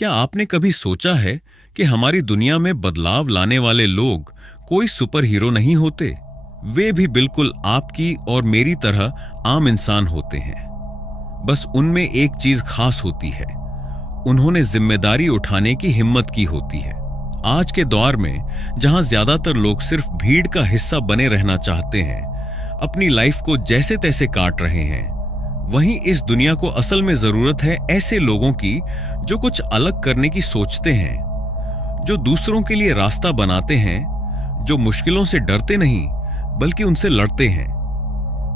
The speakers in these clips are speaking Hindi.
क्या आपने कभी सोचा है कि हमारी दुनिया में बदलाव लाने वाले लोग कोई सुपर हीरो नहीं होते? वे भी बिल्कुल आपकी और मेरी तरह आम इंसान होते हैं। बस उनमें एक चीज खास होती है, उन्होंने जिम्मेदारी उठाने की हिम्मत की होती है। आज के दौर में जहां ज्यादातर लोग सिर्फ भीड़ का हिस्सा बने रहना चाहते हैं, अपनी लाइफ को जैसे तैसे काट रहे हैं, वहीं इस दुनिया को असल में जरूरत है ऐसे लोगों की जो कुछ अलग करने की सोचते हैं, जो दूसरों के लिए रास्ता बनाते हैं, जो मुश्किलों से डरते नहीं बल्कि उनसे लड़ते हैं।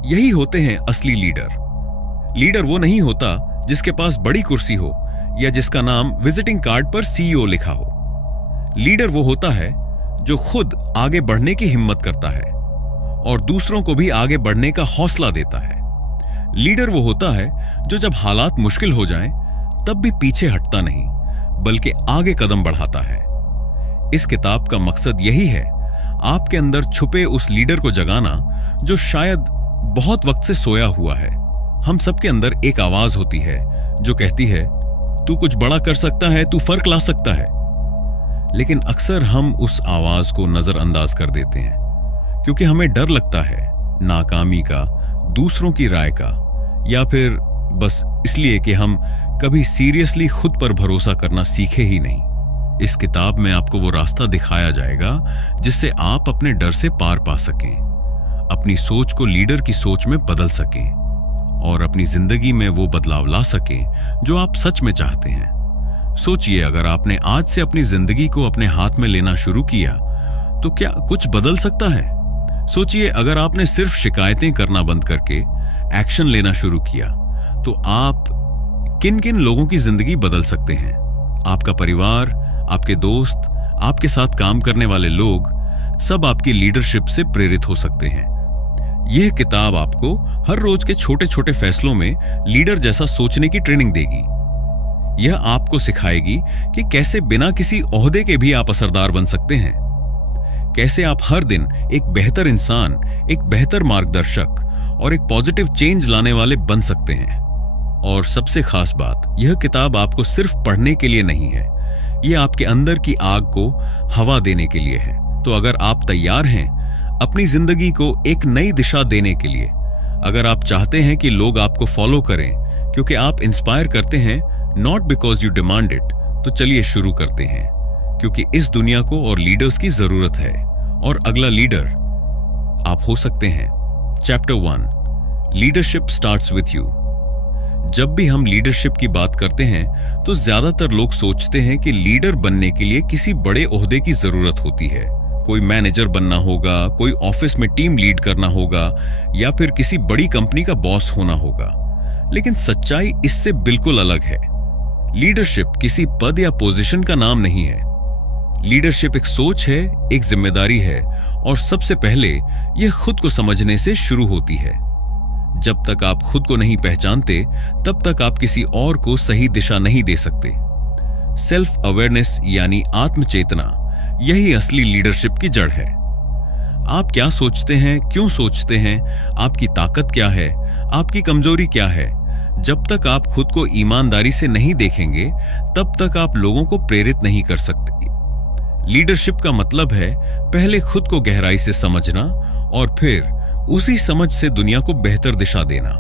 यही होते हैं असली लीडर। लीडर वो नहीं होता जिसके पास बड़ी कुर्सी हो या जिसका नाम विजिटिंग कार्ड पर सीईओ लिखा हो। लीडर वो होता है जो खुद आगे बढ़ने की हिम्मत करता है और दूसरों को भी आगे बढ़ने का हौसला देता है। लीडर वो होता है जो जब हालात मुश्किल हो जाएं, तब भी पीछे हटता नहीं बल्कि आगे कदम बढ़ाता है। इस किताब का मकसद यही है, आपके अंदर छुपे उस लीडर को जगाना जो शायद बहुत वक्त से सोया हुआ है। हम सबके अंदर एक आवाज होती है जो कहती है, तू कुछ बड़ा कर सकता है, तू फर्क ला सकता है। लेकिन अक्सर हम उस आवाज को नजरअंदाज कर देते हैं क्योंकि हमें डर लगता है नाकामी का, दूसरों की राय का, या फिर बस इसलिए कि हम कभी सीरियसली खुद पर भरोसा करना सीखे ही नहीं। इस किताब में आपको वो रास्ता दिखाया जाएगा जिससे आप अपने डर से पार पा सकें, अपनी सोच को लीडर की सोच में बदल सकें और अपनी जिंदगी में वो बदलाव ला सकें जो आप सच में चाहते हैं। सोचिए, अगर आपने आज से अपनी जिंदगी को अपने हाथ में लेना शुरू किया तो क्या कुछ बदल सकता है? सोचिए, अगर आपने सिर्फ शिकायतें करना बंद करके एक्शन लेना शुरू किया तो आप किन किन लोगों की जिंदगी बदल सकते हैं। आपका परिवार, आपके दोस्त, आपके साथ काम करने वाले लोग सब आपकी लीडरशिप से प्रेरित हो सकते हैं। यह किताब आपको हर रोज के छोटे छोटे फैसलों में लीडर जैसा सोचने की ट्रेनिंग देगी। यह आपको सिखाएगी कि कैसे बिना किसी ओहदे के भी आप असरदार बन सकते हैं, कैसे आप हर दिन एक बेहतर इंसान, एक बेहतर मार्गदर्शक और एक पॉजिटिव चेंज लाने वाले बन सकते हैं। और सबसे खास बात, यह किताब आपको सिर्फ पढ़ने के लिए नहीं है, यह आपके अंदर की आग को हवा देने के लिए है। तो अगर आप तैयार हैं अपनी जिंदगी को एक नई दिशा देने के लिए, अगर आप चाहते हैं कि लोग आपको फॉलो करें क्योंकि आप इंस्पायर करते हैं, not because you demand it, तो चलिए शुरू करते हैं, क्योंकि इस दुनिया को और लीडर्स की जरूरत है और अगला लीडर आप हो सकते हैं। Chapter 1, leadership starts with you. जब भी हम लीडरशिप की बात करते हैं तो ज्यादातर लोग सोचते हैं कि लीडर बनने के लिए किसी बड़े ओहदे की जरूरत होती है। कोई मैनेजर बनना होगा, कोई ऑफिस में टीम लीड करना होगा या फिर किसी बड़ी कंपनी का बॉस होना होगा। लेकिन सच्चाई इससे बिल्कुल अलग है। लीडरशिप किसी पद या पोजीशन का नाम नहीं है। लीडरशिप एक सोच है, एक जिम्मेदारी है और सबसे पहले यह खुद को समझने से शुरू होती है। जब तक आप खुद को नहीं पहचानते तब तक आप किसी और को सही दिशा नहीं दे सकते। सेल्फ अवेयरनेस यानी आत्मचेतना, यही असली लीडरशिप की जड़ है। आप क्या सोचते हैं, क्यों सोचते हैं, आपकी ताकत क्या है, आपकी कमजोरी क्या है, जब तक आप खुद को ईमानदारी से नहीं देखेंगे तब तक आप लोगों को प्रेरित नहीं कर सकते। लीडरशिप का मतलब है पहले खुद को गहराई से समझना और फिर उसी समझ से दुनिया को बेहतर दिशा देना।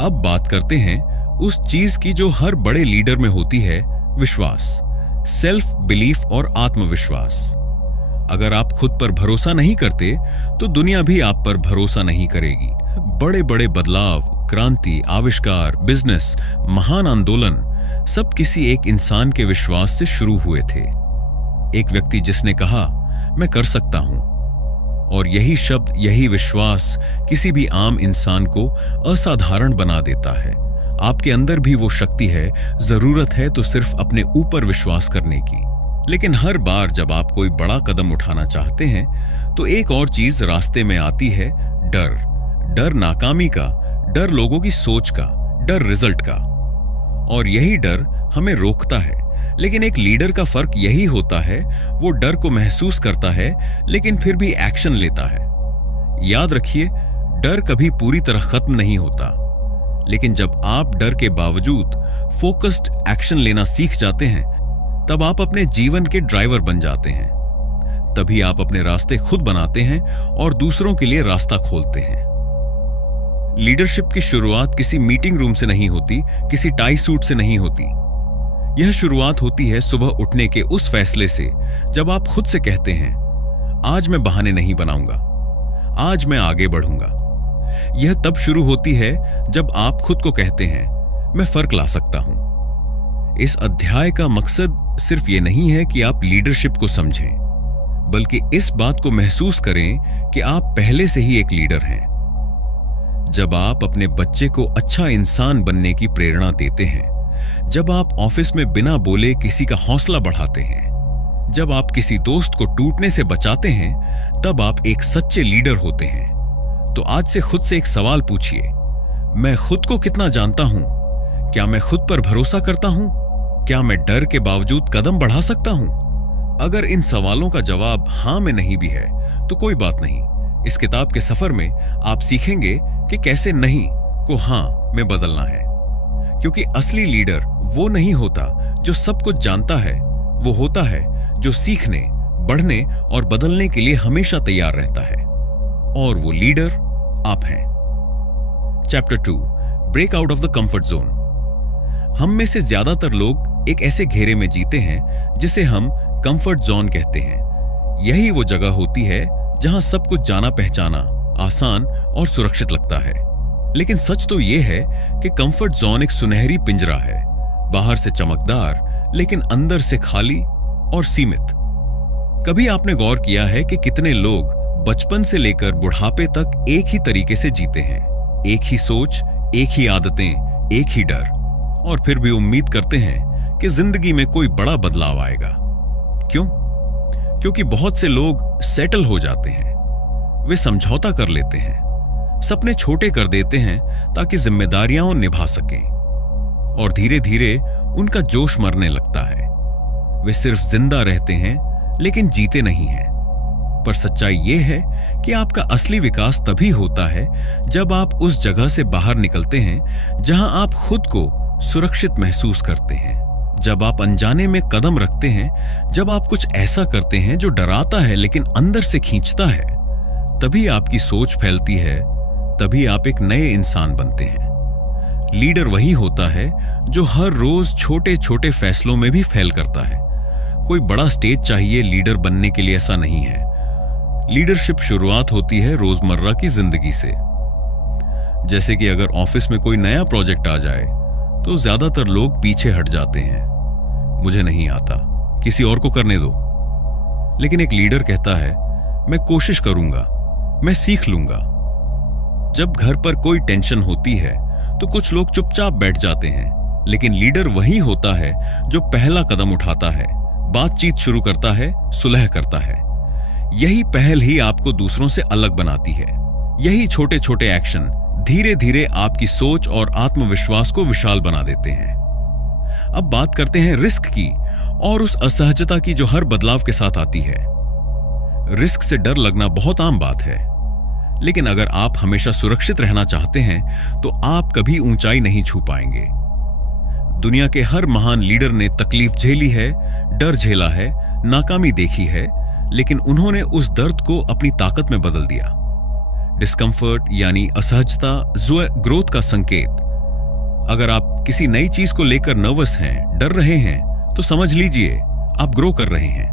अब बात करते हैं उस चीज की जो हर बड़े लीडर में होती है, विश्वास, सेल्फ बिलीफ और आत्मविश्वास। अगर आप खुद पर भरोसा नहीं करते तो दुनिया भी आप पर भरोसा नहीं करेगी। बड़े बड़े बदलाव, क्रांति, आविष्कार, बिजनेस, महान आंदोलन सब किसी एक इंसान के विश्वास से शुरू हुए थे। एक व्यक्ति जिसने कहा, मैं कर सकता हूं, और यही शब्द, यही विश्वास किसी भी आम इंसान को असाधारण बना देता है। आपके अंदर भी वो शक्ति है, जरूरत है तो सिर्फ अपने ऊपर विश्वास करने की। लेकिन हर बार जब आप कोई बड़ा कदम उठाना चाहते हैं तो एक और चीज रास्ते में आती है, डर। डर नाकामी का, डर लोगों की सोच का, डर रिजल्ट का। और यही डर हमें रोकता है। लेकिन एक लीडर का फर्क यही होता है, वो डर को महसूस करता है लेकिन फिर भी एक्शन लेता है। याद रखिए, डर कभी पूरी तरह खत्म नहीं होता, लेकिन जब आप डर के बावजूद फोकस्ड एक्शन लेना सीख जाते हैं, तब आप अपने जीवन के ड्राइवर बन जाते हैं। तभी आप अपने रास्ते खुद बनाते हैं और दूसरों के लिए रास्ता खोलते हैं। लीडरशिप की शुरुआत किसी मीटिंग रूम से नहीं होती, किसी टाई सूट से नहीं होती। यह शुरुआत होती है सुबह उठने के उस फैसले से जब आप खुद से कहते हैं, आज मैं बहाने नहीं बनाऊंगा, आज मैं आगे बढ़ूंगा। यह तब शुरू होती है जब आप खुद को कहते हैं, मैं फर्क ला सकता हूं। इस अध्याय का मकसद सिर्फ यह नहीं है कि आप लीडरशिप को समझें, बल्कि इस बात को महसूस करें कि आप पहले से ही एक लीडर हैं। जब आप अपने बच्चे को अच्छा इंसान बनने की प्रेरणा देते हैं, जब आप ऑफिस में बिना बोले किसी का हौसला बढ़ाते हैं, जब आप किसी दोस्त को टूटने से बचाते हैं, तब आप एक सच्चे लीडर होते हैं। तो आज से खुद से एक सवाल पूछिए, मैं खुद को कितना जानता हूं? क्या मैं खुद पर भरोसा करता हूं? क्या मैं डर के बावजूद कदम बढ़ा सकता हूं? अगर इन सवालों का जवाब हां में नहीं भी है तो कोई बात नहीं। इस किताब के सफर में आप सीखेंगे कि कैसे नहीं को हां में बदलना है। क्योंकि असली लीडर वो नहीं होता जो सब कुछ जानता है, वो होता है जो सीखने, बढ़ने और बदलने के लिए हमेशा तैयार रहता है। और वो लीडर आप हैं। Chapter 2, break out of the comfort zone. हम में से ज्यादातर लोग एक ऐसे घेरे में जीते हैं जिसे हम कंफर्ट जोन कहते हैं। यही वो जगह होती है जहां सब कुछ जाना पहचाना, आसान और सुरक्षित लगता है। लेकिन सच तो यह है कि कंफर्ट जोन एक सुनहरी पिंजरा है, बाहर से चमकदार लेकिन अंदर से खाली और सीमित। कभी आपने गौर किया है कि कितने लोग बचपन से लेकर बुढ़ापे तक एक ही तरीके से जीते हैं, एक ही सोच, एक ही आदतें, एक ही डर, और फिर भी उम्मीद करते हैं कि जिंदगी में कोई बड़ा बदलाव आएगा। क्यों? क्योंकि बहुत से लोग सेटल हो जाते हैं, वे समझौता कर लेते हैं, सपने छोटे कर देते हैं ताकि जिम्मेदारियां निभा सकें, और धीरे धीरे उनका जोश मरने लगता है। वे सिर्फ जिंदा रहते हैं लेकिन जीते नहीं हैं। पर सच्चाई यह है कि आपका असली विकास तभी होता है जब आप उस जगह से बाहर निकलते हैं जहां आप खुद को सुरक्षित महसूस करते हैं, जब आप अनजाने में कदम रखते हैं, जब आप कुछ ऐसा करते हैं जो डराता है लेकिन अंदर से खींचता है। तभी आपकी सोच फैलती है, तभी आप एक नए इंसान बनते हैं। लीडर वही होता है जो हर रोज छोटे छोटे फैसलों में भी फेल करता है। कोई बड़ा स्टेज चाहिए लीडर बनने के लिए, ऐसा नहीं है। लीडरशिप शुरुआत होती है रोजमर्रा की जिंदगी से। जैसे कि अगर ऑफिस में कोई नया प्रोजेक्ट आ जाए तो ज्यादातर लोग पीछे हट जाते हैं, मुझे नहीं आता, किसी और को करने दो। लेकिन एक लीडर कहता है, मैं कोशिश करूंगा, मैं सीख लूंगा। जब घर पर कोई टेंशन होती है तो कुछ लोग चुपचाप बैठ जाते हैं, लेकिन लीडर वही होता है जो पहला कदम उठाता है, बातचीत शुरू करता है, सुलह करता है। यही पहल ही आपको दूसरों से अलग बनाती है। यही छोटे छोटे एक्शन धीरे धीरे आपकी सोच और आत्मविश्वास को विशाल बना देते हैं। अब बात करते हैं रिस्क की और उस असहजता की जो हर बदलाव के साथ आती है। रिस्क से डर लगना बहुत आम बात है, लेकिन अगर आप हमेशा सुरक्षित रहना चाहते हैं तो आप कभी ऊंचाई नहीं छू पाएंगे। दुनिया के हर महान लीडर ने तकलीफ झेली है, डर झेला है, नाकामी देखी है, लेकिन उन्होंने उस दर्द को अपनी ताकत में बदल दिया। डिस्कंफर्ट यानी असहजता ग्रोथ का संकेत। अगर आप किसी नई चीज को लेकर नर्वस हैं, डर रहे हैं, तो समझ लीजिए आप ग्रो कर रहे हैं।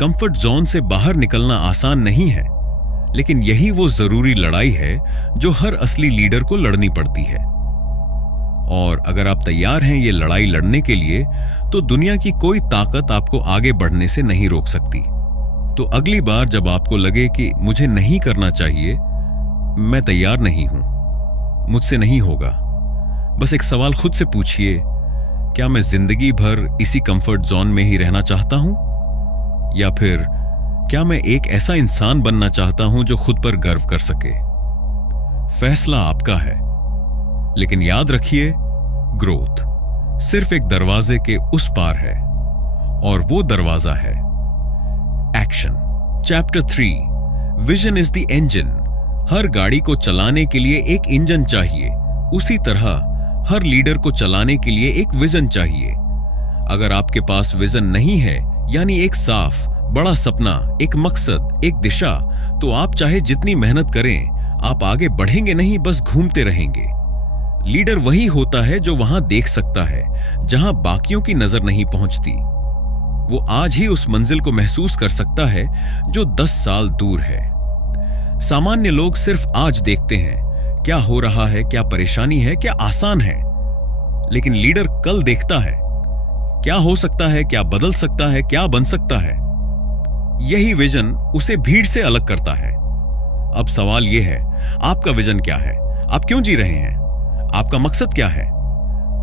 कंफर्ट जोन से बाहर निकलना आसान नहीं है, लेकिन यही वो जरूरी लड़ाई है जो हर असली लीडर को लड़नी पड़ती है। और अगर आप तैयार हैं ये लड़ाई लड़ने के लिए, तो दुनिया की कोई ताकत आपको आगे बढ़ने से नहीं रोक सकती। तो अगली बार जब आपको लगे कि मुझे नहीं करना चाहिए, मैं तैयार नहीं हूं, मुझसे नहीं होगा, बस एक सवाल खुद से पूछिए, क्या मैं जिंदगी भर इसी कंफर्ट जोन में ही रहना चाहता हूं, या फिर क्या मैं एक ऐसा इंसान बनना चाहता हूं जो खुद पर गर्व कर सके। फैसला आपका है, लेकिन याद रखिए, ग्रोथ सिर्फ एक दरवाजे के उस पार है, और वो दरवाजा है action. Chapter 3, vision is the engine. हर गाड़ी को चलाने के लिए एक इंजन चाहिए, उसी तरह हर लीडर को चलाने के लिए एक विजन चाहिए। अगर आपके पास विजन नहीं है, यानी एक साफ बड़ा सपना, एक मकसद, एक दिशा, तो आप चाहे जितनी मेहनत करें, आप आगे बढ़ेंगे नहीं, बस घूमते रहेंगे। लीडर वही होता है जो वहां देख सकता है जहां बाकियों की नजर नहीं पहुंचती। वो आज ही उस मंजिल को महसूस कर सकता है जो 10 साल दूर है। सामान्य लोग सिर्फ आज देखते हैं, क्या हो रहा है, क्या परेशानी है, क्या आसान है। लेकिन लीडर कल देखता है, क्या हो सकता है, क्या बदल सकता है, क्या बन सकता है। यही विजन उसे भीड़ से अलग करता है। अब सवाल यह है, आपका विजन क्या है? आप क्यों जी रहे हैं? आपका मकसद क्या है?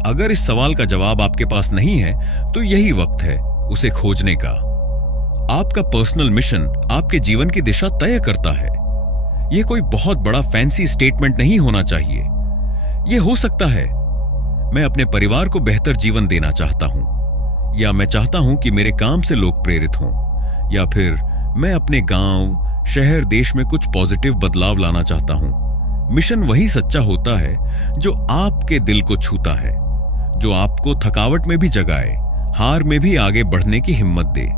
अगर इस सवाल का जवाब आपके पास नहीं है, तो यही वक्त है उसे खोजने का। आपका पर्सनल मिशन आपके जीवन की दिशा तय करता है। यह कोई बहुत बड़ा फैंसी स्टेटमेंट नहीं होना चाहिए। यह हो सकता है, मैं अपने परिवार को बेहतर जीवन देना चाहता हूं, या मैं चाहता हूं कि मेरे काम से लोग प्रेरित हों, या फिर मैं अपने गांव, शहर, देश में कुछ पॉजिटिव बदलाव लाना चाहता हूं। मिशन वही सच्चा होता है जो आपके दिल को छूता है, जो आपको थकावट में भी जगाए, हार में भी आगे बढ़ने की हिम्मत दे।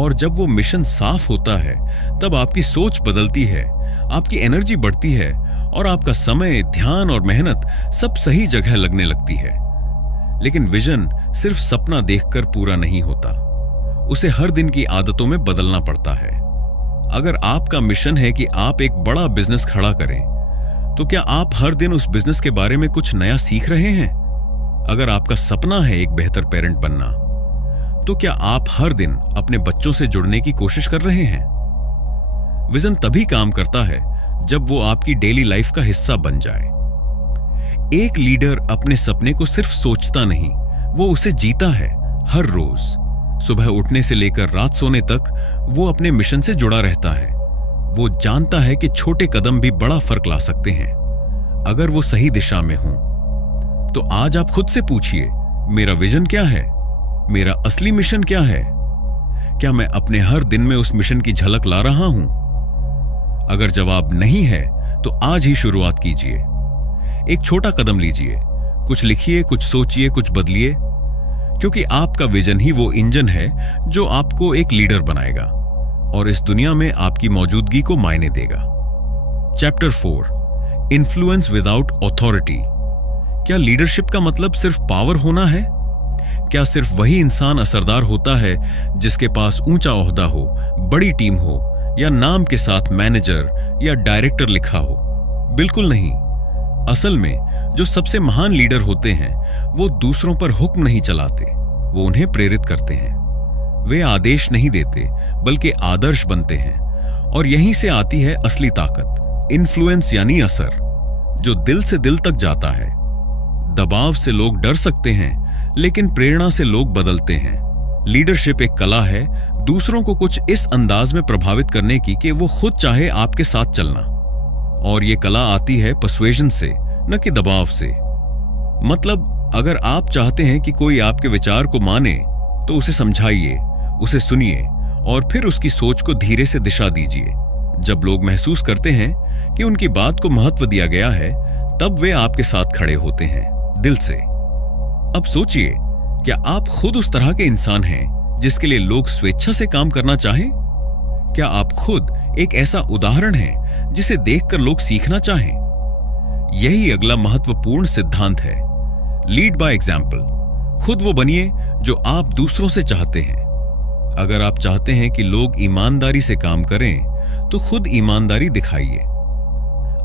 और जब वो मिशन साफ होता है, तब आपकी सोच बदलती है, आपकी एनर्जी बढ़ती है और आपका समय, ध्यान और मेहनत सब सही जगह लगने लगती है। लेकिन विजन सिर्फ सपना देखकर पूरा नहीं होता, उसे हर दिन की आदतों में बदलना पड़ता है। अगर आपका मिशन है कि आप एक बड़ा बिजनेस खड़ा करें, तो क्या आप हर दिन उस बिजनेस के बारे में कुछ नया सीख रहे हैं? अगर आपका सपना है एक बेहतर पेरेंट बनना, तो क्या आप हर दिन अपने बच्चों से जुड़ने की कोशिश कर रहे हैं? विजन तभी काम करता है जब वो आपकी डेली लाइफ का हिस्सा बन जाए। एक लीडर अपने सपने को सिर्फ सोचता नहीं, वो उसे जीता है। हर रोज सुबह उठने से लेकर रात सोने तक वो अपने मिशन से जुड़ा रहता है। वो जानता है कि छोटे कदम भी बड़ा फर्क ला सकते हैं अगर वो सही दिशा में हों। तो आज आप खुद से पूछिए, मेरा विजन क्या है? मेरा असली मिशन क्या है? क्या मैं अपने हर दिन में उस मिशन की झलक ला रहा हूं? अगर जवाब नहीं है, तो आज ही शुरुआत कीजिए। एक छोटा कदम लीजिए, कुछ लिखिए, कुछ सोचिए, कुछ बदलिए, क्योंकि आपका विजन ही वो इंजन है जो आपको एक लीडर बनाएगा और इस दुनिया में आपकी मौजूदगी को मायने देगा। Chapter 4, influence without authority. क्या लीडरशिप का मतलब सिर्फ पावर होना है? क्या सिर्फ वही इंसान असरदार होता है जिसके पास ऊंचा ओहदा हो, बड़ी टीम हो, या नाम के साथ मैनेजर या डायरेक्टर लिखा हो? बिल्कुल नहीं। असल में जो सबसे महान लीडर होते हैं, वो दूसरों पर हुक्म नहीं चलाते, वो उन्हें प्रेरित करते हैं। वे आदेश नहीं देते, बल्कि आदर्श बनते हैं। और यहीं से आती है असली ताकत, इन्फ्लुएंस यानी असर, जो दिल से दिल तक जाता है। दबाव से लोग डर सकते हैं, लेकिन प्रेरणा से लोग बदलते हैं। लीडरशिप एक कला है दूसरों को कुछ इस अंदाज में प्रभावित करने की कि वो खुद चाहे आपके साथ चलना। और ये कला आती है पर्सुएजन से, न कि दबाव से। मतलब अगर आप चाहते हैं कि कोई आपके विचार को माने, तो उसे समझाइए, उसे सुनिए और फिर उसकी सोच को धीरे से दिशा दीजिए। जब लोग महसूस करते हैं कि उनकी बात को महत्व दिया गया है, तब वे आपके साथ खड़े होते हैं, दिल से। अब सोचिए, क्या आप खुद उस तरह के इंसान हैं जिसके लिए लोग स्वेच्छा से काम करना चाहें? क्या आप खुद एक ऐसा उदाहरण हैं जिसे देखकर लोग सीखना चाहें? यही अगला महत्वपूर्ण सिद्धांत है, लीड बाय एग्जाम्पल। खुद वो बनिए जो आप दूसरों से चाहते हैं। अगर आप चाहते हैं कि लोग ईमानदारी से काम करें, तो खुद ईमानदारी दिखाइए।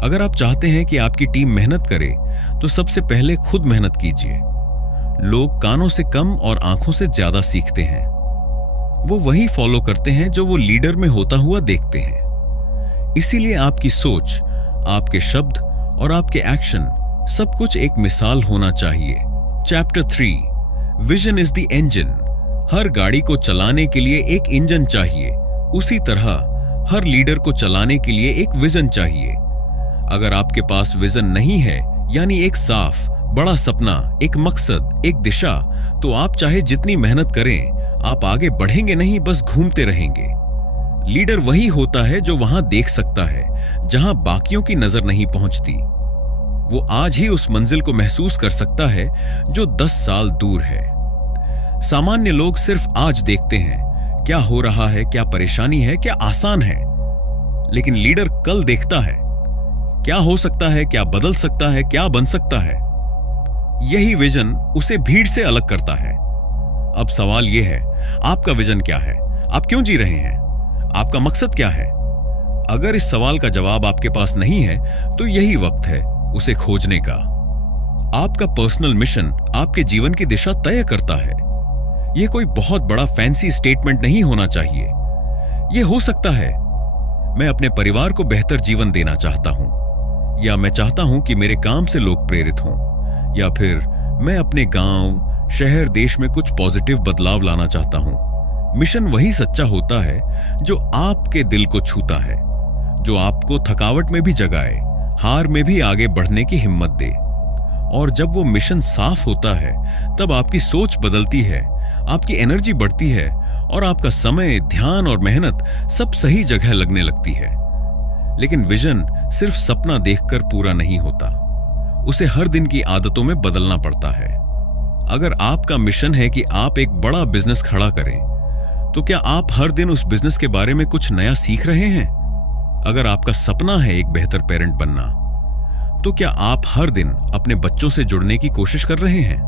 अगर आप चाहते हैं कि आपकी टीम मेहनत करे, तो सबसे पहले खुद मेहनत कीजिए। लोग कानों से कम और आंखों से ज्यादा सीखते हैं। वो वही फॉलो करते हैं जो वो लीडर में होता हुआ देखते हैं। इसीलिए आपकी सोच, आपके शब्द और आपके एक्शन, सब कुछ एक मिसाल होना चाहिए। Chapter 3, vision is the engine. हर गाड़ी को चलाने के लिए एक इंजन चाहिए, उसी तरह हर लीडर को चलाने के लिए एक विजन चाहिए। अगर आपके पास विजन नहीं है, यानी एक साफ बड़ा सपना, एक मकसद, एक दिशा, तो आप चाहे जितनी मेहनत करें, आप आगे बढ़ेंगे नहीं, बस घूमते रहेंगे। लीडर वही होता है जो वहां देख सकता है जहां बाकियों की नजर नहीं पहुंचती। वो आज ही उस मंजिल को महसूस कर सकता है जो 10 साल दूर है। सामान्य लोग सिर्फ आज देखते हैं, क्या हो रहा है, क्या परेशानी है, क्या आसान है। लेकिन लीडर कल देखता है, क्या हो सकता है, क्या बदल सकता है, क्या बन सकता है। यही विजन उसे भीड़ से अलग करता है। अब सवाल यह है, आपका विजन क्या है? आप क्यों जी रहे हैं? आपका मकसद क्या है? अगर इस सवाल का जवाब आपके पास नहीं है तो यही वक्त है उसे खोजने का। आपका पर्सनल मिशन आपके जीवन की दिशा तय करता है। यह कोई बहुत बड़ा फैंसी स्टेटमेंट नहीं होना चाहिए। यह हो सकता है, मैं अपने परिवार को बेहतर जीवन देना चाहता हूं, या मैं चाहता हूं कि मेरे काम से लोग प्रेरित हों, या फिर मैं अपने गांव, शहर, देश में कुछ पॉजिटिव बदलाव लाना चाहता हूं। मिशन वही सच्चा होता है जो आपके दिल को छूता है, जो आपको थकावट में भी जगाए, हार में भी आगे बढ़ने की हिम्मत दे। और जब वो मिशन साफ होता है तब आपकी सोच बदलती है, आपकी एनर्जी बढ़ती है और आपका समय, ध्यान और मेहनत सब सही जगह लगने लगती है। लेकिन विजन सिर्फ सपना देखकर पूरा नहीं होता, उसे हर दिन की आदतों में बदलना पड़ता है। अगर आपका मिशन है कि आप एक बड़ा बिजनेस खड़ा करें, तो क्या आप हर दिन उस बिजनेस के बारे में कुछ नया सीख रहे हैं? अगर आपका सपना है एक बेहतर पेरेंट बनना, तो क्या आप हर दिन अपने बच्चों से जुड़ने की कोशिश कर रहे हैं?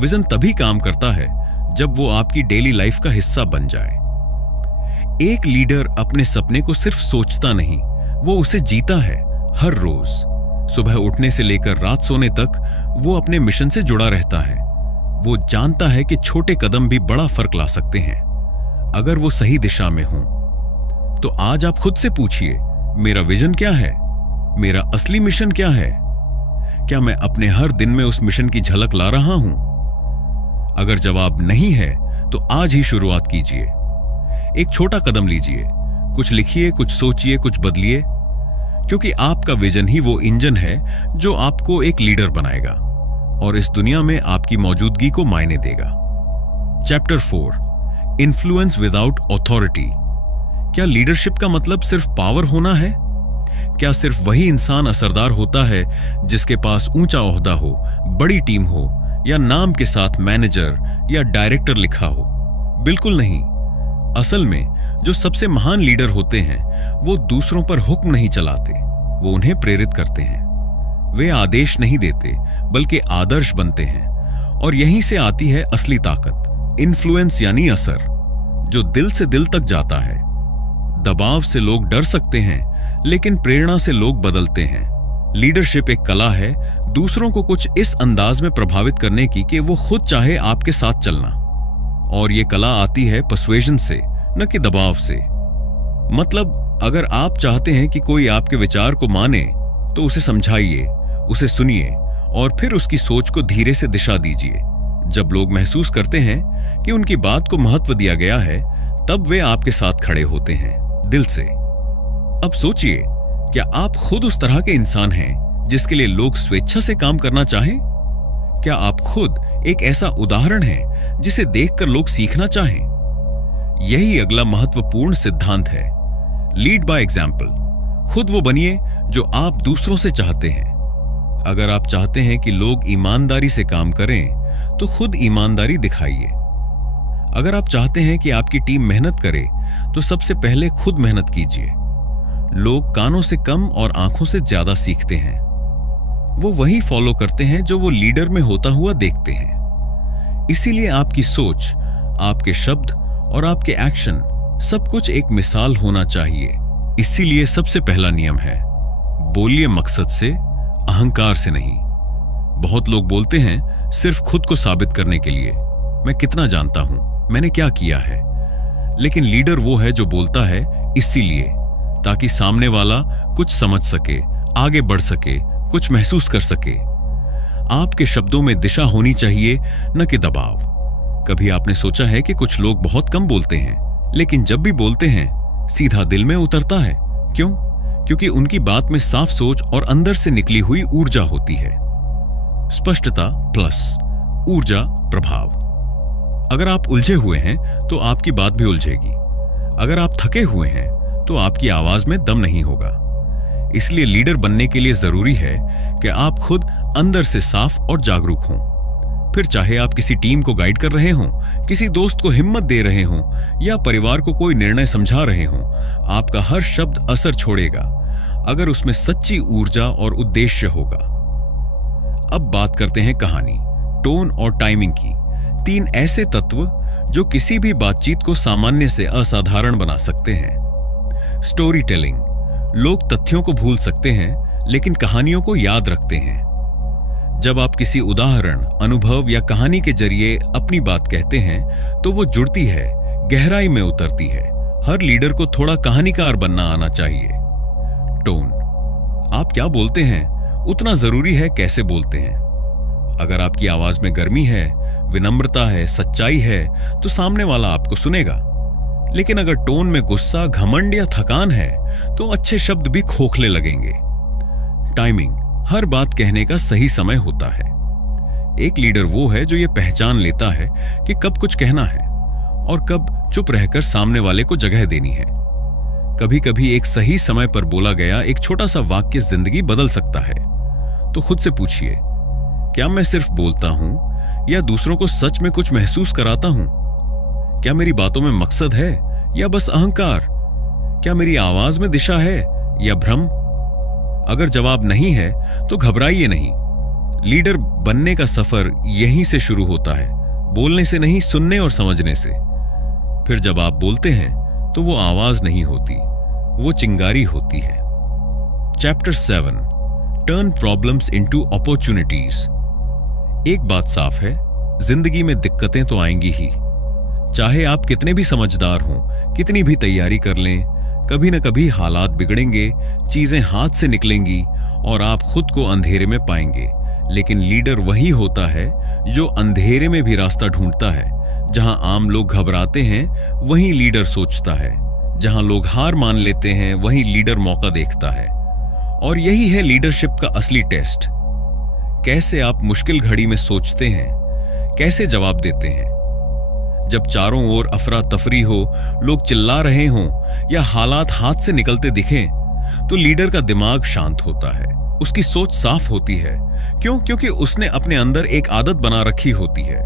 विजन तभी काम करता है जब वो आपकी डेली लाइफ का हिस्सा बन जाए। एक लीडर अपने सपने को सिर्फ सोचता नहीं, वो उसे जीता है। हर रोज सुबह उठने से लेकर रात सोने तक वो अपने मिशन से जुड़ा रहता है। वो जानता है कि छोटे कदम भी बड़ा फर्क ला सकते हैं अगर वो सही दिशा में हों। तो आज आप खुद से पूछिए, मेरा विजन क्या है? मेरा असली मिशन क्या है? क्या मैं अपने हर दिन में उस मिशन की झलक ला रहा हूं? अगर जवाब नहीं है तो आज ही शुरुआत कीजिए। एक छोटा कदम लीजिए, कुछ लिखिए, कुछ सोचिए, कुछ बदलिए, क्योंकि आपका विजन ही वो इंजन है जो आपको एक लीडर बनाएगा और इस दुनिया में आपकी मौजूदगी को मायने देगा। Chapter 4, influence without authority. क्या लीडरशिप का मतलब सिर्फ पावर होना है? क्या सिर्फ वही इंसान असरदार होता है जिसके पास ऊंचा ओहदा हो, बड़ी टीम हो, या नाम के साथ मैनेजर या डायरेक्टर लिखा हो? बिल्कुल नहीं। असल में जो सबसे महान लीडर होते हैं वो दूसरों पर हुक्म नहीं चलाते, वो उन्हें प्रेरित करते हैं। वे आदेश नहीं देते बल्कि आदर्श बनते हैं। और यहीं से आती है असली ताकत, इन्फ्लुएंस यानी असर, जो दिल से दिल तक जाता है। दबाव से लोग डर सकते हैं, लेकिन प्रेरणा से लोग बदलते हैं। लीडरशिप एक कला है दूसरों को कुछ इस अंदाज में प्रभावित करने की कि वो खुद चाहे आपके साथ चलना। और ये कला आती है पर्सुएजन से, न कि दबाव से। मतलब अगर आप चाहते हैं कि कोई आपके विचार को माने तो उसे समझाइए, उसे सुनिए और फिर उसकी सोच को धीरे से दिशा दीजिए। जब लोग महसूस करते हैं कि उनकी बात को महत्व दिया गया है, तब वे आपके साथ खड़े होते हैं दिल से। अब सोचिए, क्या आप खुद उस तरह के इंसान हैं जिसके लिए लोग स्वेच्छा से काम करना चाहें? क्या आप खुद एक ऐसा उदाहरण हैं जिसे देखकर लोग सीखना चाहें? यही अगला महत्वपूर्ण सिद्धांत है, लीड बाय एग्जाम्पल। खुद वो बनिए जो आप दूसरों से चाहते हैं। अगर आप चाहते हैं कि लोग ईमानदारी से काम करें तो खुद ईमानदारी दिखाइए। अगर आप चाहते हैं कि आपकी टीम मेहनत करे तो सबसे पहले खुद मेहनत कीजिए। लोग कानों से कम और आंखों से ज्यादा सीखते हैं। वो वही फॉलो करते हैं जो वो लीडर में होता हुआ देखते हैं। इसीलिए आपकी सोच, आपके शब्द और आपके एक्शन सब कुछ एक मिसाल होना चाहिए। इसीलिए सबसे पहला नियम है, बोलिए मकसद से, अहंकार से नहीं। बहुत लोग बोलते हैं सिर्फ खुद को साबित करने के लिए, मैं कितना जानता हूं, मैंने क्या किया है। लेकिन लीडर वो है जो बोलता है इसीलिए, ताकि सामने वाला कुछ समझ सके, आगे बढ़ सके, कुछ महसूस कर सके। आपके शब्दों में दिशा होनी चाहिए, न कि दबाव। कभी आपने सोचा है कि कुछ लोग बहुत कम बोलते हैं, लेकिन जब भी बोलते हैं सीधा दिल में उतरता है। क्यों? क्योंकि उनकी बात में साफ सोच और अंदर से निकली हुई ऊर्जा होती है। स्पष्टता प्लस ऊर्जा प्रभाव। अगर आप उलझे हुए हैं तो आपकी बात भी उलझेगी। अगर आप थके हुए हैं तो आपकी आवाज में दम नहीं होगा। इसलिए लीडर बनने के लिए जरूरी है कि आप खुद अंदर से साफ और जागरूक हों। फिर चाहे आप किसी टीम को गाइड कर रहे हों, किसी दोस्त को हिम्मत दे रहे हों या परिवार को कोई निर्णय समझा रहे हों, आपका हर शब्द असर छोड़ेगा अगर उसमें सच्ची ऊर्जा और उद्देश्य होगा। अब बात करते हैं कहानी, टोन और टाइमिंग की। 3 ऐसे तत्व जो किसी भी बातचीत को सामान्य से असाधारण बना सकते हैं। Story telling. लोग तथ्यों को भूल सकते हैं लेकिन कहानियों को याद रखते हैं। जब आप किसी उदाहरण, अनुभव या कहानी के जरिए अपनी बात कहते हैं तो वो जुड़ती है, गहराई में उतरती है। हर लीडर को थोड़ा कहानीकार बनना आना चाहिए। टोन। आप क्या बोलते हैं उतना जरूरी है कैसे बोलते हैं। अगर आपकी आवाज में गर्मी है, विनम्रता है, सच्चाई है तो सामने वाला आपको सुनेगा। लेकिन अगर टोन में गुस्सा, घमंड या थकान है तो अच्छे शब्द भी खोखले लगेंगे। टाइमिंग। हर बात कहने का सही समय होता है। एक लीडर वो है जो ये पहचान लेता है कि कब कुछ कहना है और कब चुप रहकर सामने वाले को जगह देनी है। कभी कभी एक सही समय पर बोला गया एक छोटा सा वाक्य जिंदगी बदल सकता है। तो खुद से पूछिए, क्या मैं सिर्फ बोलता हूं या दूसरों को सच में कुछ महसूस कराता हूं? क्या मेरी बातों में मकसद है या बस अहंकार? क्या मेरी आवाज में दिशा है या भ्रम? अगर जवाब नहीं है तो घबराइए नहीं। लीडर बनने का सफर यहीं से शुरू होता है, बोलने से नहीं, सुनने और समझने से। फिर जब आप बोलते हैं तो वो आवाज नहीं होती, वो चिंगारी होती है। Chapter 7, turn problems into opportunities. एक बात साफ है, जिंदगी में दिक्कतें तो आएंगी ही। चाहे आप कितने भी समझदार हों, कितनी भी तैयारी कर लें, कभी न कभी हालात बिगड़ेंगे, चीजें हाथ से निकलेंगी और आप खुद को अंधेरे में पाएंगे। लेकिन लीडर वही होता है जो अंधेरे में भी रास्ता ढूंढता है। जहां आम लोग घबराते हैं वहीं लीडर सोचता है। जहां लोग हार मान लेते हैं वहीं लीडर मौका देखता है। और यही है लीडरशिप का असली टेस्ट। कैसे आप मुश्किल घड़ी में सोचते हैं, कैसे जवाब देते हैं। जब चारों ओर अफरा तफरी हो, लोग चिल्ला रहे हों या हालात हाथ से निकलते दिखें, तो लीडर का दिमाग शांत होता है, उसकी सोच साफ होती है। क्यों? क्योंकि उसने अपने अंदर एक आदत बना रखी होती है,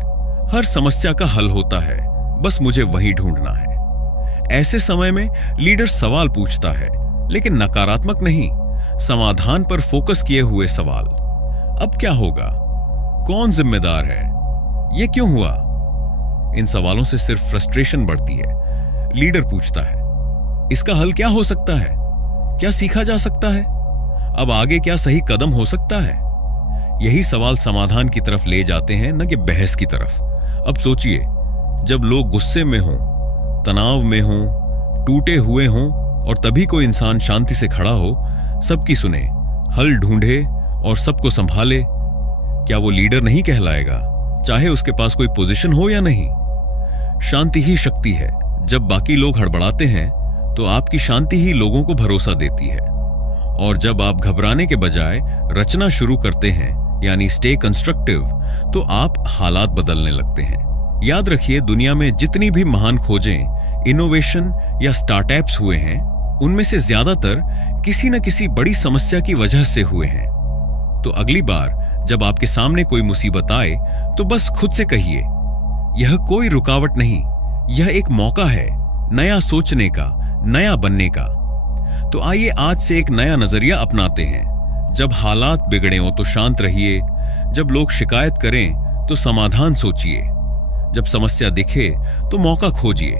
हर समस्या का हल होता है, बस मुझे वही ढूंढना है। ऐसे समय में लीडर सवाल पूछता है, लेकिन नकारात्मक नहीं, समाधान पर फोकस किए हुए सवाल। अब क्या होगा? कौन जिम्मेदार है? यह क्यों हुआ? इन सवालों से सिर्फ फ्रस्ट्रेशन बढ़ती है। लीडर पूछता है, इसका हल क्या हो सकता है? क्या सीखा जा सकता है? अब आगे क्या सही कदम हो सकता है? यही सवाल समाधान की तरफ ले जाते हैं, न कि बहस की तरफ। अब सोचिए, जब लोग गुस्से में हों, तनाव में हों, टूटे हुए हों और तभी कोई इंसान शांति से खड़ा हो, सबकी सुने, हल ढूंढे और सबको संभाले, क्या वो लीडर नहीं कहलाएगा? चाहे उसके पास कोई पोजीशन हो या नहीं। शांति ही शक्ति है। जब बाकी लोग हड़बड़ाते हैं तो आपकी शांति ही लोगों को भरोसा देती है। और जब आप घबराने के बजाय रचना शुरू करते हैं, यानी स्टे कंस्ट्रक्टिव, तो आप हालात बदलने लगते हैं। याद रखिए, दुनिया में जितनी भी महान खोजें, इनोवेशन या स्टार्टअप्स हुए हैं, उनमें से ज्यादातर किसी न किसी बड़ी समस्या की वजह से हुए हैं। तो अगली बार जब आपके सामने कोई मुसीबत आए तो बस खुद से कहिए, यह कोई रुकावट नहीं, यह एक मौका है नया सोचने का, नया बनने का। तो आइए आज से एक नया नजरिया अपनाते हैं। जब हालात बिगड़े हो तो शांत रहिए, जब लोग शिकायत करें तो समाधान सोचिए, जब समस्या दिखे तो मौका खोजिए,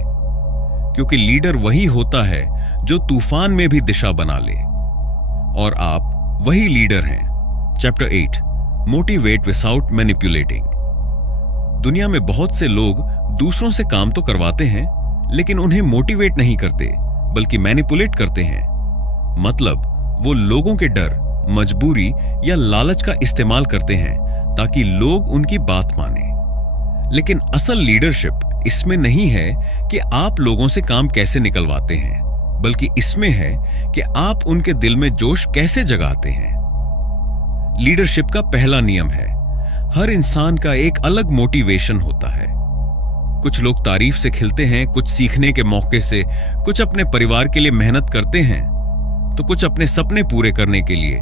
क्योंकि लीडर वही होता है जो तूफान में भी दिशा बना ले। और आप वही लीडर हैं। Chapter 8, motivate without manipulating. दुनिया में बहुत से लोग दूसरों से काम तो करवाते हैं, लेकिन उन्हें मोटिवेट नहीं करते, बल्कि मैनिपुलेट करते हैं। मतलब वो लोगों के डर, मजबूरी या लालच का इस्तेमाल करते हैं ताकि लोग उनकी बात माने। लेकिन असल लीडरशिप इसमें नहीं है कि आप लोगों से काम कैसे निकलवाते हैं, बल्कि इसमें है कि आप उनके दिल में जोश कैसे जगाते हैं। लीडरशिप का पहला नियम है, हर इंसान का एक अलग मोटिवेशन होता है। कुछ लोग तारीफ से खिलते हैं, कुछ सीखने के मौके से, कुछ अपने परिवार के लिए मेहनत करते हैं, तो कुछ अपने सपने पूरे करने के लिए।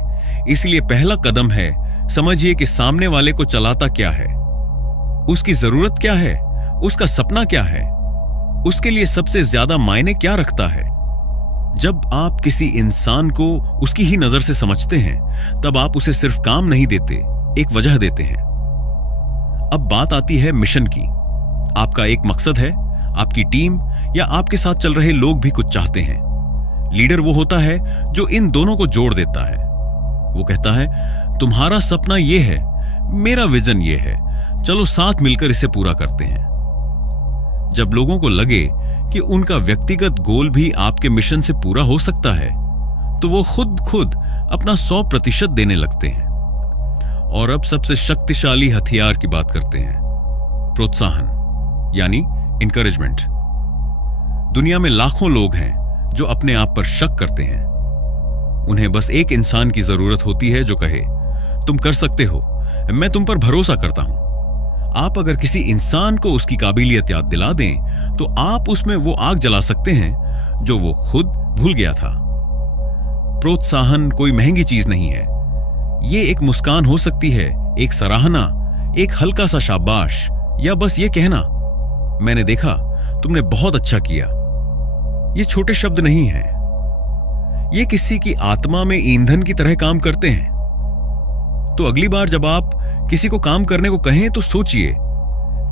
इसलिए पहला कदम है, समझिए कि सामने वाले को चलाता क्या है, उसकी जरूरत क्या है, उसका सपना क्या है, उसके लिए सबसे ज्यादा मायने क्या रखता है। जब आप किसी इंसान को उसकी ही नजर से समझते हैं, तब आप उसे सिर्फ काम नहीं देते, एक वजह देते हैं। अब बात आती है मिशन की। आपका एक मकसद है, आपकी टीम या आपके साथ चल रहे लोग भी कुछ चाहते हैं। लीडर वो होता है जो इन दोनों को जोड़ देता है। वो कहता है, तुम्हारा सपना ये है, मेरा विजन ये है, चलो साथ मिलकर इसे पूरा करते हैं। जब लोगों को लगे कि उनका व्यक्तिगत गोल भी आपके मिशन से पूरा हो सकता है, तो वो खुद अपना 100% देने लगते हैं। और अब सबसे शक्तिशाली हथियार की बात करते हैं, प्रोत्साहन यानी इंकरेजमेंट। दुनिया में लाखों लोग हैं जो अपने आप पर शक करते हैं। उन्हें बस एक इंसान की जरूरत होती है जो कहे, तुम कर सकते हो, मैं तुम पर भरोसा करता हूं। आप अगर किसी इंसान को उसकी काबिलियत याद दिला दें, तो आप उसमें वो आग जला सकते हैं जो वो खुद भूल गया था। प्रोत्साहन कोई महंगी चीज नहीं है। ये एक मुस्कान हो सकती है, एक सराहना, एक हल्का सा शाबाश, या बस ये कहना, मैंने देखा तुमने बहुत अच्छा किया। ये छोटे शब्द नहीं हैं, ये किसी की आत्मा में ईंधन की तरह काम करते हैं। तो अगली बार जब आप किसी को काम करने को कहें, तो सोचिए,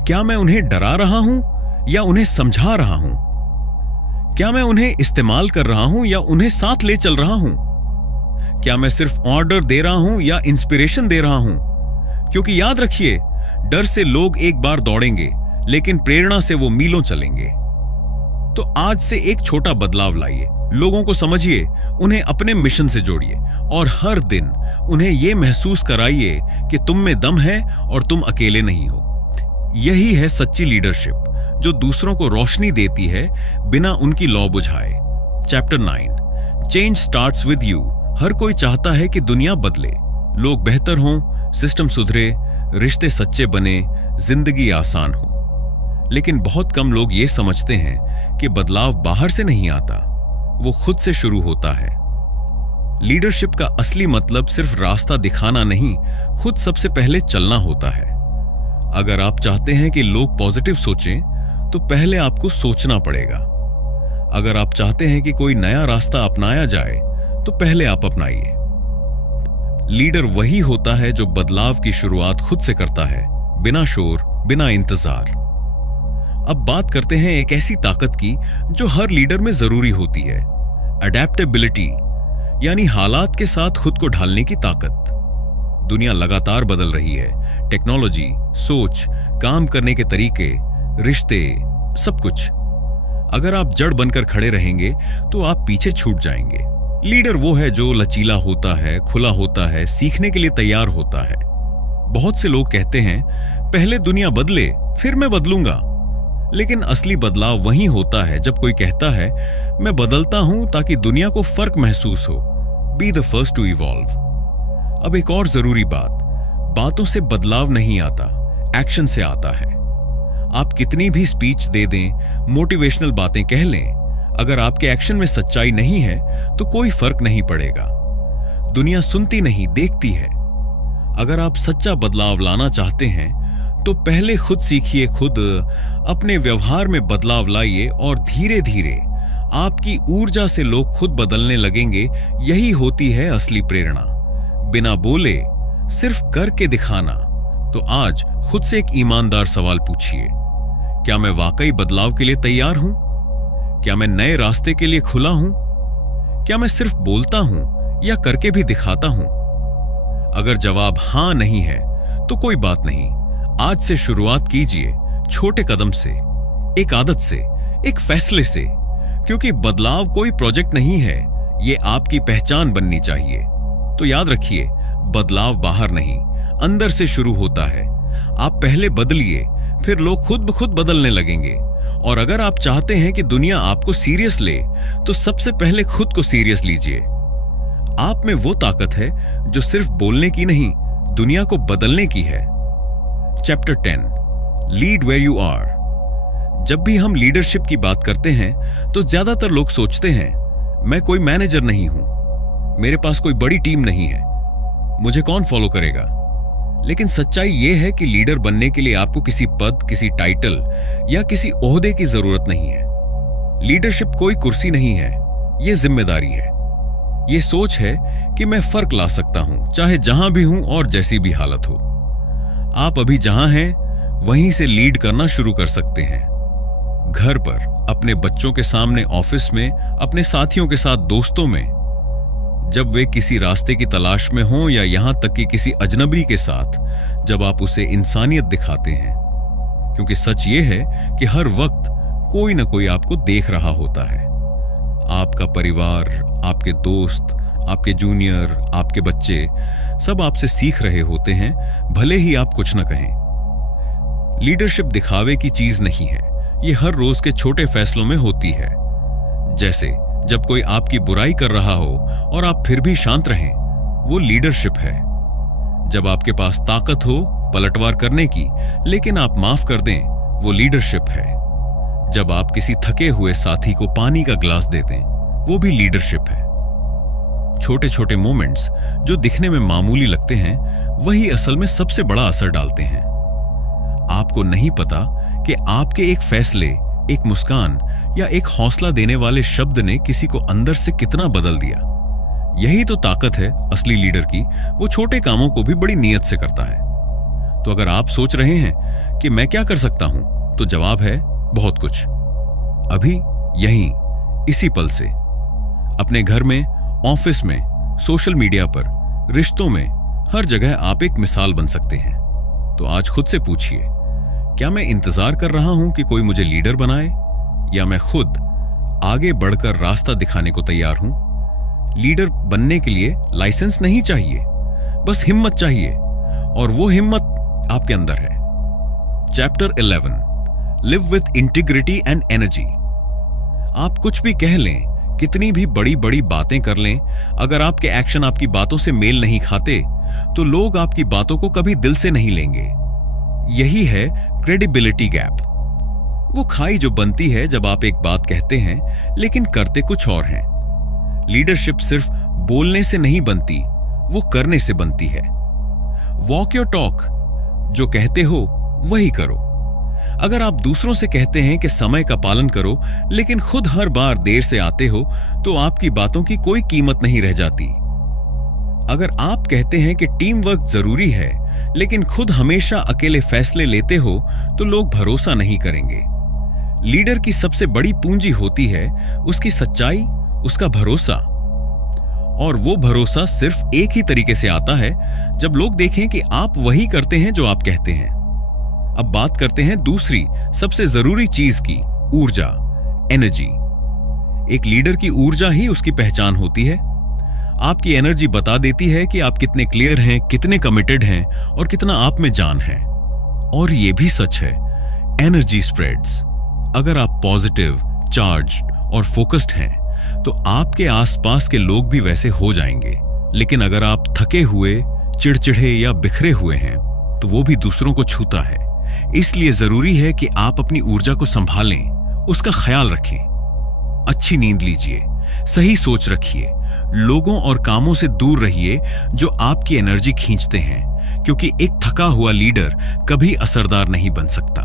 क्या मैं उन्हें डरा रहा हूं या उन्हें समझा रहा हूं? क्या मैं उन्हें इस्तेमाल कर रहा हूं या उन्हें साथ ले चल रहा हूं? क्या मैं सिर्फ ऑर्डर दे रहा हूं या इंस्पिरेशन दे रहा हूं? क्योंकि याद रखिए, डर से लोग एक बार दौड़ेंगे, लेकिन प्रेरणा से वो मीलों चलेंगे। तो आज से एक छोटा बदलाव लाइए, लोगों को समझिए, उन्हें अपने मिशन से जोड़िए और हर दिन उन्हें यह महसूस कराइए कि तुम में दम है और तुम अकेले नहीं हो। यही है सच्ची लीडरशिप, जो दूसरों को रोशनी देती है बिना उनकी लौ बुझाए। Chapter 9, change starts with you. हर कोई चाहता है कि दुनिया बदले, लोग बेहतर हों, सिस्टम सुधरे, रिश्ते सच्चे बने, जिंदगी आसान हो। लेकिन बहुत कम लोग ये समझते हैं कि बदलाव बाहर से नहीं आता, वो खुद से शुरू होता है। लीडरशिप का असली मतलब सिर्फ रास्ता दिखाना नहीं, खुद सबसे पहले चलना होता है। अगर आप चाहते हैं कि लोग पॉजिटिव सोचें, तो पहले आपको सोचना पड़ेगा। अगर आप चाहते हैं कि कोई नया रास्ता अपनाया जाए, तो पहले आप अपनाइए। लीडर वही होता है जो बदलाव की शुरुआत खुद से करता है, बिना शोर, बिना इंतजार। अब बात करते हैं एक ऐसी ताकत की जो हर लीडर में जरूरी होती है, अडेप्टेबिलिटी, यानी हालात के साथ खुद को ढालने की ताकत। दुनिया लगातार बदल रही है, टेक्नोलॉजी, सोच, काम करने के तरीके, रिश्ते, सब कुछ। अगर आप जड़ बनकर खड़े रहेंगे तो आप पीछे छूट जाएंगे। लीडर वो है जो लचीला होता है, खुला होता है, सीखने के लिए तैयार होता है। बहुत से लोग कहते हैं, पहले दुनिया बदले फिर मैं बदलूंगा। लेकिन असली बदलाव वही होता है जब कोई कहता है, मैं बदलता हूं ताकि दुनिया को फर्क महसूस हो। Be the first to evolve. अब एक और जरूरी बात, बातों से बदलाव नहीं आता, एक्शन से आता है। आप कितनी भी स्पीच दे दें, मोटिवेशनल बातें कह लें, अगर आपके एक्शन में सच्चाई नहीं है तो कोई फर्क नहीं पड़ेगा। दुनिया सुनती नहीं, देखती है। अगर आप सच्चा बदलाव लाना चाहते हैं तो पहले खुद सीखिए, खुद अपने व्यवहार में बदलाव लाइए और धीरे धीरे आपकी ऊर्जा से लोग खुद बदलने लगेंगे। यही होती है असली प्रेरणा। बिना बोले सिर्फ करके दिखाना। तो आज खुद से एक ईमानदार सवाल पूछिए, क्या मैं वाकई बदलाव के लिए तैयार हूं? क्या मैं नए रास्ते के लिए खुला हूं? क्या मैं सिर्फ बोलता हूं या करके भी दिखाता हूं? अगर जवाब हां नहीं है तो कोई बात नहीं, आज से शुरुआत कीजिए, छोटे कदम से, एक आदत से, एक फैसले से। क्योंकि बदलाव कोई प्रोजेक्ट नहीं है, ये आपकी पहचान बननी चाहिए। तो याद रखिए, बदलाव बाहर नहीं, अंदर से शुरू होता है। आप पहले बदलिए, फिर लोग खुद ब खुद बदलने लगेंगे। और अगर आप चाहते हैं कि दुनिया आपको सीरियस ले, तो सबसे पहले खुद को सीरियस लीजिए। आप में वो ताकत है जो सिर्फ बोलने की नहीं, दुनिया को बदलने की है। Chapter 10, lead where you are. जब भी हम लीडरशिप की बात करते हैं तो ज्यादातर लोग सोचते हैं, मैं कोई मैनेजर नहीं हूं, मेरे पास कोई बड़ी टीम नहीं है, मुझे कौन फॉलो करेगा। लेकिन सच्चाई यह है कि लीडर बनने के लिए आपको किसी पद, किसी टाइटल या किसी ओहदे की जरूरत नहीं है। लीडरशिप कोई कुर्सी नहीं है, यह जिम्मेदारी है। यह सोच है कि मैं फर्क ला सकता हूं, चाहे जहां भी हूं और जैसी भी हालत हो। आप अभी जहां हैं वहीं से लीड करना शुरू कर सकते हैं। घर पर, अपने बच्चों के सामने, ऑफिस में, अपने साथियों के साथ, दोस्तों में, जब वे किसी रास्ते की तलाश में हों या यहां तक कि किसी अजनबी के साथ, जब आप उसे इंसानियत दिखाते हैं। क्योंकि सच ये है कि हर वक्त कोई ना कोई आपको देख रहा होता है। आपका परिवार, आपके दोस्त, आपके जूनियर, आपके बच्चे सब आपसे सीख रहे होते हैं, भले ही आप कुछ न कहें। लीडरशिप दिखावे की चीज नहीं है, ये हर रोज के छोटे फैसलों में होती है। जैसे जब कोई आपकी बुराई कर रहा हो और आप फिर भी शांत रहें, वो लीडरशिप है। जब आपके पास ताकत हो पलटवार करने की, लेकिन आप माफ कर दें, वो लीडरशिप है। जब आप किसी थके हुए साथी को पानी का ग्लास दे दें, वो भी लीडरशिप है। छोटे छोटे मोमेंट्स जो दिखने में मामूली लगते हैं, वही असल में सबसे बड़ा असर डालते हैं। आपको नहीं पता कि आपके एक फैसले, एक मुस्कान या एक हौसला देने वाले शब्द ने किसी को अंदर से कितना बदल दिया। यही तो ताकत है असली लीडर की, वो छोटे कामों को भी बड़ी नियत से करता है। तो अगर आप सोच रहे हैं कि मैं क्या कर सकता हूं, तो जवाब है बहुत कुछ। अभी, यहीं, इसी पल से, अपने घर में, ऑफिस में, सोशल मीडिया पर, रिश्तों में, हर जगह आप एक मिसाल बन सकते हैं। तो आज खुद से पूछिए, क्या मैं इंतजार कर रहा हूं कि कोई मुझे लीडर बनाए, या मैं खुद आगे बढ़कर रास्ता दिखाने को तैयार हूं? लीडर बनने के लिए लाइसेंस नहीं चाहिए, बस हिम्मत चाहिए, और वो हिम्मत आपके अंदर है। Chapter 11, live with integrity and energy. आप कुछ भी कह लें, कितनी भी बड़ी बड़ी बातें कर लें, अगर आपके एक्शन आपकी बातों से मेल नहीं खाते, तो लोग आपकी बातों को कभी दिल से नहीं लेंगे। यही है क्रेडिबिलिटी गैप। वो खाई जो बनती है जब आप एक बात कहते हैं लेकिन करते कुछ और हैं। लीडरशिप सिर्फ बोलने से नहीं बनती, वो करने से बनती है। वॉक योर टॉक, जो कहते हो वही करो। अगर आप दूसरों से कहते हैं कि समय का पालन करो, लेकिन खुद हर बार देर से आते हो, तो आपकी बातों की कोई कीमत नहीं रह जाती। अगर आप कहते हैं कि टीम वर्क जरूरी है, लेकिन खुद हमेशा अकेले फैसले लेते हो, तो लोग भरोसा नहीं करेंगे। लीडर की सबसे बड़ी पूंजी होती है उसकी सच्चाई, उसका भरोसा। और वो भरोसा सिर्फ एक ही तरीके से आता है, जब लोग देखें कि आप वही करते हैं जो आप कहते हैं। अब बात करते हैं दूसरी सबसे जरूरी चीज की, ऊर्जा, एनर्जी। एक लीडर की ऊर्जा ही उसकी पहचान होती है। आपकी एनर्जी बता देती है कि आप कितने क्लियर हैं, कितने कमिटेड हैं और कितना आप में जान है। और यह भी सच है, एनर्जी स्प्रेड्स। अगर आप पॉजिटिव, चार्ज और फोकस्ड हैं, तो आपके आसपास के लोग भी वैसे हो जाएंगे। लेकिन अगर आप थके हुए, चिड़चिड़े या बिखरे हुए हैं, तो वो भी दूसरों को छूता है। इसलिए जरूरी है कि आप अपनी ऊर्जा को संभालें, उसका ख्याल रखें। अच्छी नींद लीजिए, सही सोच रखिए, लोगों और कामों से दूर रहिए जो आपकी एनर्जी खींचते हैं, क्योंकि एक थका हुआ लीडर कभी असरदार नहीं बन सकता।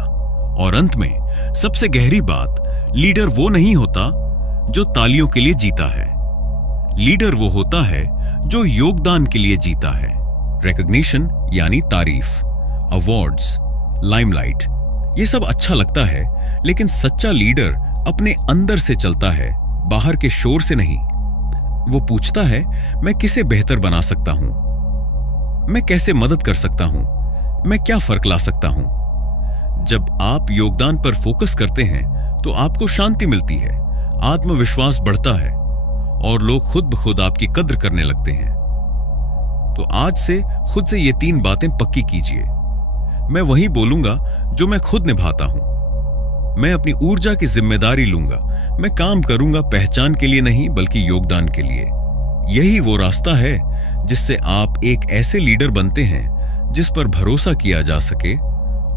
और अंत में सबसे गहरी बात, लीडर वो नहीं होता जो तालियों के लिए जीता है। लीडर वो होता है जो योगदान के लिए जीता है। रिकॉग्निशन यानी तारीफ, अवार्ड्स, लाइमलाइट, ये सब अच्छा लगता है, लेकिन सच्चा लीडर अपने अंदर से चलता है, बाहर के शोर से नहीं। वो पूछता है, मैं किसे बेहतर बना सकता हूं, मैं कैसे मदद कर सकता हूं, मैं क्या फर्क ला सकता हूं। जब आप योगदान पर फोकस करते हैं, तो आपको शांति मिलती है, आत्मविश्वास बढ़ता है और लोग खुद ब खुद आपकी कद्र करने लगते हैं। तो आज से खुद से ये 3 बातें पक्की कीजिए। मैं वही बोलूंगा जो मैं खुद निभाता हूं। मैं अपनी ऊर्जा की जिम्मेदारी लूंगा। मैं काम करूंगा पहचान के लिए नहीं, बल्कि योगदान के लिए। यही वो रास्ता है जिससे आप एक ऐसे लीडर बनते हैं जिस पर भरोसा किया जा सके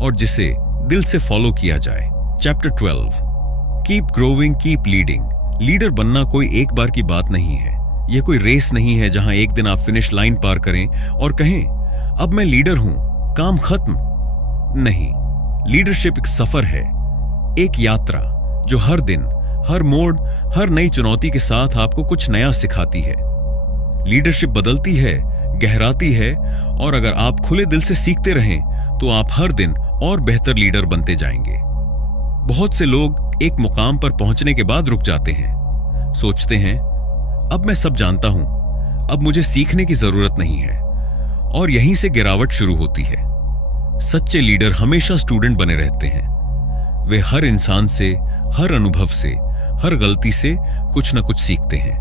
और जिसे दिल से फॉलो किया जाए। Chapter 12, keep growing, keep leading. Leader बनना कोई एक बार की बात नहीं है, ये कोई रेस नहीं है जहां एक दिन आप फिनिश लाइन पार करें और कहें अब मैं लीडर हूं, काम खत्म। नहीं, लीडरशिप एक सफर है, एक यात्रा जो हर दिन, हर मोड़, हर नई चुनौती के साथ आपको कुछ नया सिखाती है। लीडरशिप बदलती है, गहराती है, और अगर आप खुले दिल से सीखते रहें तो आप हर दिन और बेहतर लीडर बनते जाएंगे। बहुत से लोग एक मुकाम पर पहुंचने के बाद रुक जाते हैं, सोचते हैं अब मैं सब जानता हूं, अब मुझे सीखने की जरूरत नहीं है, और यहीं से गिरावट शुरू होती है। सच्चे लीडर हमेशा स्टूडेंट बने रहते हैं। वे हर इंसान से, हर अनुभव से, हर गलती से कुछ न कुछ सीखते हैं।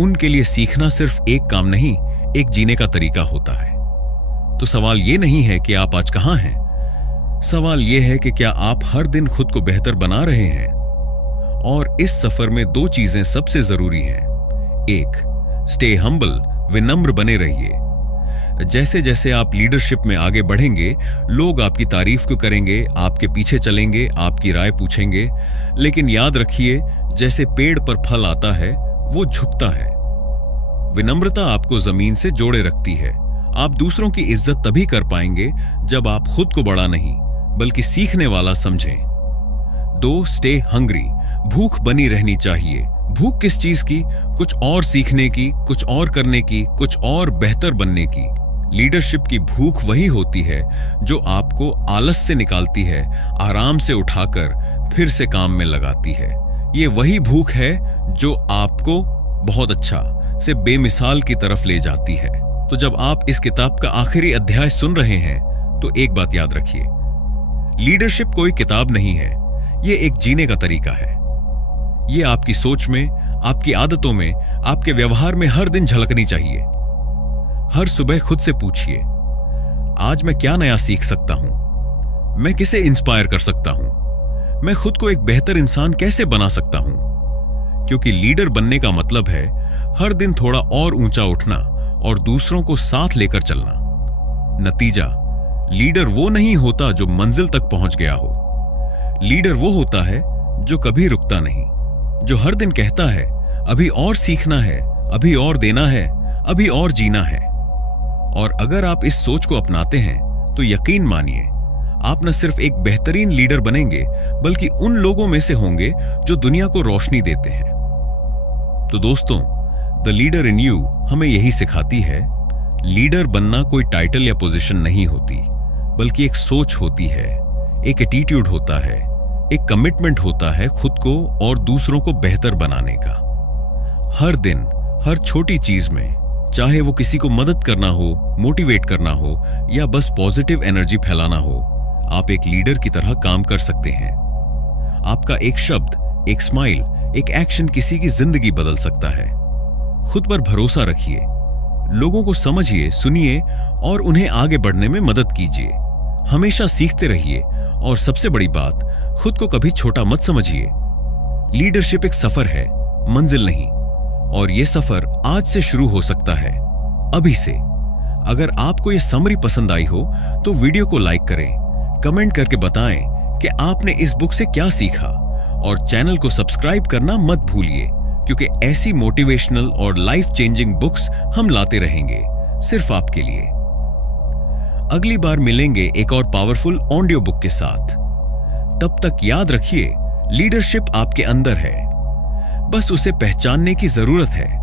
उनके लिए सीखना सिर्फ एक काम नहीं, एक जीने का तरीका होता है। तो सवाल यह नहीं है कि आप आज कहां हैं, सवाल यह है कि क्या आप हर दिन खुद को बेहतर बना रहे हैं। और इस सफर में दो चीजें सबसे जरूरी हैं। एक, स्टे हम्बल, विनम्र बने रहिए। जैसे जैसे आप लीडरशिप में आगे बढ़ेंगे, लोग आपकी तारीफ को करेंगे, आपके पीछे चलेंगे, आपकी राय पूछेंगे, लेकिन याद रखिए, जैसे पेड़ पर फल आता है वो झुकता है। विनम्रता आपको जमीन से जोड़े रखती है। आप दूसरों की इज्जत तभी कर पाएंगे जब आप खुद को बड़ा नहीं बल्कि सीखने वाला समझें। दो, स्टे हंग्री, भूख बनी रहनी चाहिए। भूख किस चीज की? कुछ और सीखने की, कुछ और करने की, कुछ और बेहतर बनने की। लीडरशिप की भूख वही होती है जो आपको आलस से निकालती है, आराम से उठाकर फिर से काम में लगाती है। ये वही भूख है जो आपको बहुत अच्छा से बेमिसाल की तरफ ले जाती है। तो जब आप इस किताब का आखिरी अध्याय सुन रहे हैं तो एक बात याद रखिए, लीडरशिप कोई किताब नहीं है, ये एक जीने का तरीका है। ये आपकी सोच में, आपकी आदतों में, आपके व्यवहार में हर दिन झलकनी चाहिए। हर सुबह खुद से पूछिए, आज मैं क्या नया सीख सकता हूं? मैं किसे इंस्पायर कर सकता हूं? मैं खुद को एक बेहतर इंसान कैसे बना सकता हूं? क्योंकि लीडर बनने का मतलब है हर दिन थोड़ा और ऊंचा उठना और दूसरों को साथ लेकर चलना। नतीजा, लीडर वो नहीं होता जो मंजिल तक पहुंच गया हो। लीडर वो होता है जो कभी रुकता नहीं, जो हर दिन कहता है अभी और सीखना है, अभी और देना है, अभी और जीना है। और अगर आप इस सोच को अपनाते हैं तो यकीन मानिए, आप न सिर्फ एक बेहतरीन लीडर बनेंगे बल्कि उन लोगों में से होंगे जो दुनिया को रोशनी देते हैं। तो दोस्तों, द लीडर इन यू हमें यही सिखाती है, लीडर बनना कोई टाइटल या पोजीशन नहीं होती, बल्कि एक सोच होती है, एक एटीट्यूड होता है, एक कमिटमेंट होता है खुद को और दूसरों को बेहतर बनाने का। हर दिन, हर छोटी चीज में, चाहे वो किसी को मदद करना हो, मोटिवेट करना हो या बस पॉजिटिव एनर्जी फैलाना हो, आप एक लीडर की तरह काम कर सकते हैं। आपका एक शब्द, एक स्माइल, एक एक्शन किसी की जिंदगी बदल सकता है। खुद पर भरोसा रखिए, लोगों को समझिए, सुनिए और उन्हें आगे बढ़ने में मदद कीजिए। हमेशा सीखते रहिए और सबसे बड़ी बात, खुद को कभी छोटा मत समझिए। लीडरशिप एक सफर है, मंजिल नहीं, और यह सफर आज से शुरू हो सकता है, अभी से। अगर आपको यह समरी पसंद आई हो तो वीडियो को लाइक करें, कमेंट करके बताएं कि आपने इस बुक से क्या सीखा, और चैनल को सब्सक्राइब करना मत भूलिए, क्योंकि ऐसी मोटिवेशनल और लाइफ चेंजिंग बुक्स हम लाते रहेंगे सिर्फ आपके लिए। अगली बार मिलेंगे एक और पावरफुल ऑडियो बुक के साथ। तब तक याद रखिए, लीडरशिप आपके अंदर है, बस उसे पहचानने की जरूरत है।